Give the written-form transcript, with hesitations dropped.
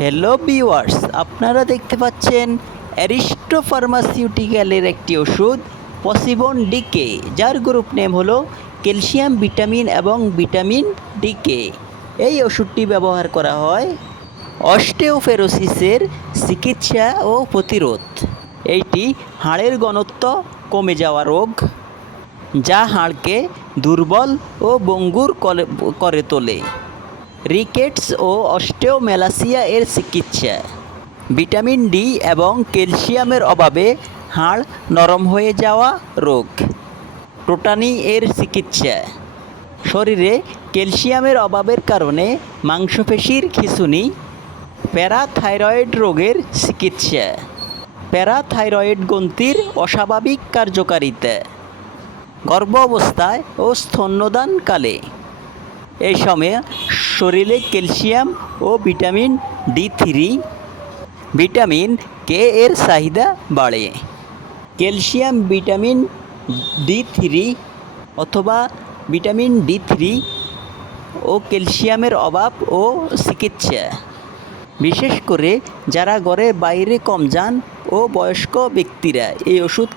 Hello viewers, আপনারা দেখতে পাচ্ছেন অ্যারিস্টো ফার্মাসিউটিক্যালের একটি ওষুধ পসিবন ডিকে, যার গ্রুপ নেম হলো ক্যালসিয়াম, ভিটামিন এবং ভিটামিন ডিকে। এই ওষুধটি ব্যবহার করা হয় অস্টিওপোরোসিসের চিকিৎসা ও প্রতিরোধ। এইটি হাড়ের ঘনত্ব কমে যাওয়া রোগ, যা হাড়কে দুর্বল ও ভঙ্গুর করে তোলে। রিকেটস ও অস্টিওমেলাসিয়া এর চিকিৎসা। ভিটামিন ডি এবং ক্যালসিয়ামের অভাবে হাড় নরম হয়ে যাওয়া রোগ। টোটানি এর চিকিৎসা। শরীরে ক্যালসিয়ামের অভাবের কারণে মাংসপেশির খিঁচুনি। প্যারাথাইরয়েড রোগের চিকিৎসা। প্যারাথাইরয়েড গ্রন্থির অস্বাভাবিক কার্যকারিতা। গর্ভাবস্থায় ও স্তন্যদানকালে এই সময়ে শরীরে ক্যালসিয়াম ও ভিটামিন ডি3, ভিটামিন কে এর চাহিদা বাড়ে। ক্যালসিয়াম, ভিটামিন ডি3 অথবা ভিটামিন ডি3 ও ক্যালসিয়ামের অভাব ও চিকিৎসা। বিশেষ করে যারা ঘরের বাইরে কম যান ও বয়স্ক ব্যক্তিরা এই ওষুধ